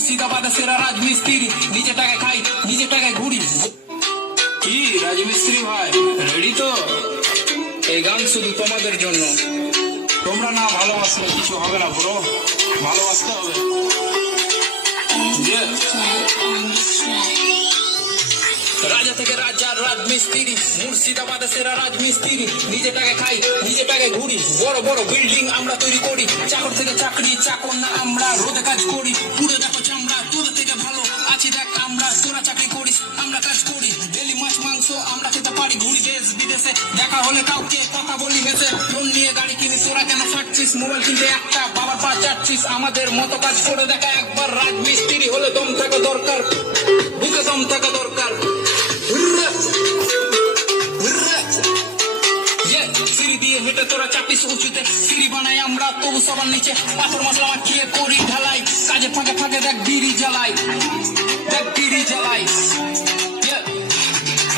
মুর্শিদাবাদে সেরা রাজমিস্ত্রি, নিজে টাকা খাই নিজে টাকায় ঘুরি। কি রাজমিস্ত্রি ভাই রেডি তো? এই গান শুধু তোমাদের জন্য। তোমরা না ভালোবাসলে কিছু হবে না ব্রো, ভালোবাসতে হবে। রাজা থেকে রাজা রাজমিস্ত্রি, মুর্শিদাবাদে সেরা রাজমিস্ত্রি, নিজে টাকা খাই নিজে টাকায় ঘুরি। বড় বড় বিল্ডিং আমরা তৈরি করি, চাকর থেকে চাকরি, চাকর না আমরা রোদে কাজ করি। পুরো দেখো চামড়া তোদের থেকে ভালো আছি দেখ আমরা, তোরা চাকরি করিস আমরা কাজ করি। ডেলি মাছ মাংস আমরা খেতে পারি, ঘুরি দেশ বিদেশে, দেখা হলে কাউকে কথা বলি হেসে। লোন নিয়ে গাড়ি কিনি তোরা কেন ফাটছিস, মোবাইল কিনতে একটা বাবার পা চাচ্ছিস। আমাদের মতো কাজ করে দেখা একবার, রাজমিস্ত্রি হলে দম থাকা দরকার, বুকে দম থাকা দরকার। সিঁড়ি দিয়ে হেঁটে তোরা চাপিস উঁচুতে, সিঁড়ি বানাই আমরা তবু সবার নিচে। পাথর মশলা মাখিয়ে করি ঢালাই, কাজে ফাঁকে ফাঁকে দেখ বিড়ি জ্বালাই, দেখ বিড়ি জ্বালাই।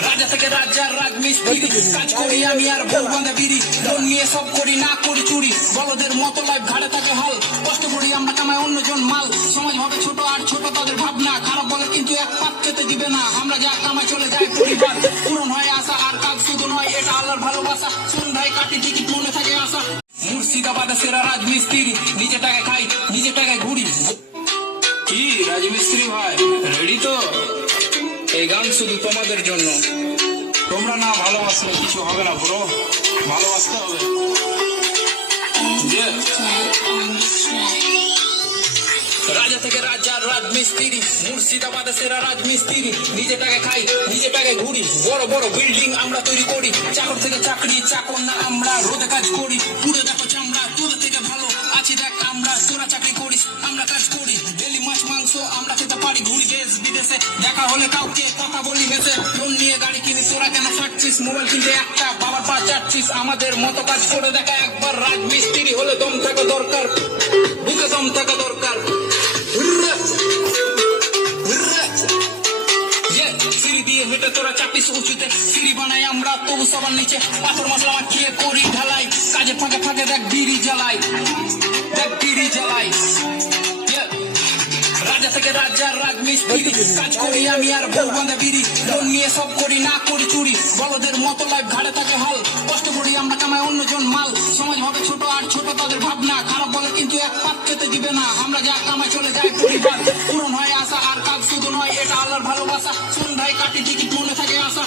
রাজা থেকে রাজা রাজমিস্ত্রি, কাজ করি আমি আর বউ বাঁধা বিড়ি। লোন নিয়ে সব করি না করি চুরি, বলদের মতো লাইফ ঘাড়ে থাকে হাল। কষ্ট করি আমরা কামাই অন্যজন মাল, সমাজ ভাবে ছোট আর ছোট তাদের ভাবনা। খারাপ বলে কিন্তু এক পাত খেতে দিবে না, আমরা যা কামাই চলে যায় পরিবার। পূরণ হয় আশা আর কাজ শুধু নয়, এটা আল্লাহর ভালোবাসা। সন্ধ্যায় কাটি টিকিট মনে থাকে আশা। মুর্শিদাবাদে সেরা রাজমিস্ত্রি, নিজে টাকা খাই নিজে টাকায় ঘুরি। কি রাজমিস্ত্রি ভাই রেডি তো? এই গান শুধু তোমাদের জন্য। তোমরা না ভালোবাসলে কিছু হবে না ব্রো, ভালোবাসতে হবে। রাজা থেকে রাজা রাজমিস্ত্রি, মুর্শিদাবাদে সেরা রাজমিস্ত্রি, নিজে টাকা খাই নিজে টাকায় ঘুরি। বড় বড় বিল্ডিং আমরা তৈরি করি, চাকর থেকে চাকরি, চাকর না আমরা রোদে কাজ করি। পুরো দেখো চামড়া তোদের থেকে ভালো আছি দেখ আমরা, তোরা চাকরি করিস আমরা কাজ করি। ডেলি মাছ মাংস আমরা খেতে পারি, ঘুরি দেশ বিদেশে, দেখা হলে কাউকে কথা বলি হেসে। লোন নিয়ে গাড়ি কিনি তোরা কেন ফাটছিস, মোবাইল কিনতে একটা বাবার পা চাচ্ছিস। আমাদের মতো কাজ করে দেখা একবার, রাজমিস্ত্রি হলে দম থাকা দরকার, বুকে দম থাকা দরকার। সিঁড়ি দিয়ে হেঁটে তোরা চাপিস উঁচুতে, সিঁড়ি বানাই আমরা তবু সবার নিচে। পাথর মশলা মাখিয়ে করি ঢালাই, কাজে ফাঁকে ফাঁকে দেখ বিড়ি জ্বালাই, দেখ বিড়ি জ্বালাই। রাজা থেকে রাজা রাজমিস্ত্রি, কাজ করি আমি আর বউ বাঁধা বিড়ি। লোন নিয়ে সব করি না করি চুরি, বলদের মতো লাইফ ঘাড়ে থাকে হাল। কষ্ট করি আমরা কামাই অন্যজন মাল, সমাজ ভাবে ছোট আর ছোট তাদের ভাবনা। খারাপ বলে কিন্তু এক পাত খেতে দিবে না, আমরা যা কামাই চলে যায় পরিবার। পূরণ হয় আশা আর কাজ শুধু নয়, এটা আল্লাহর ভালোবাসা। সন্ধ্যায় কাটি টিকিট মনে থাকে আশা।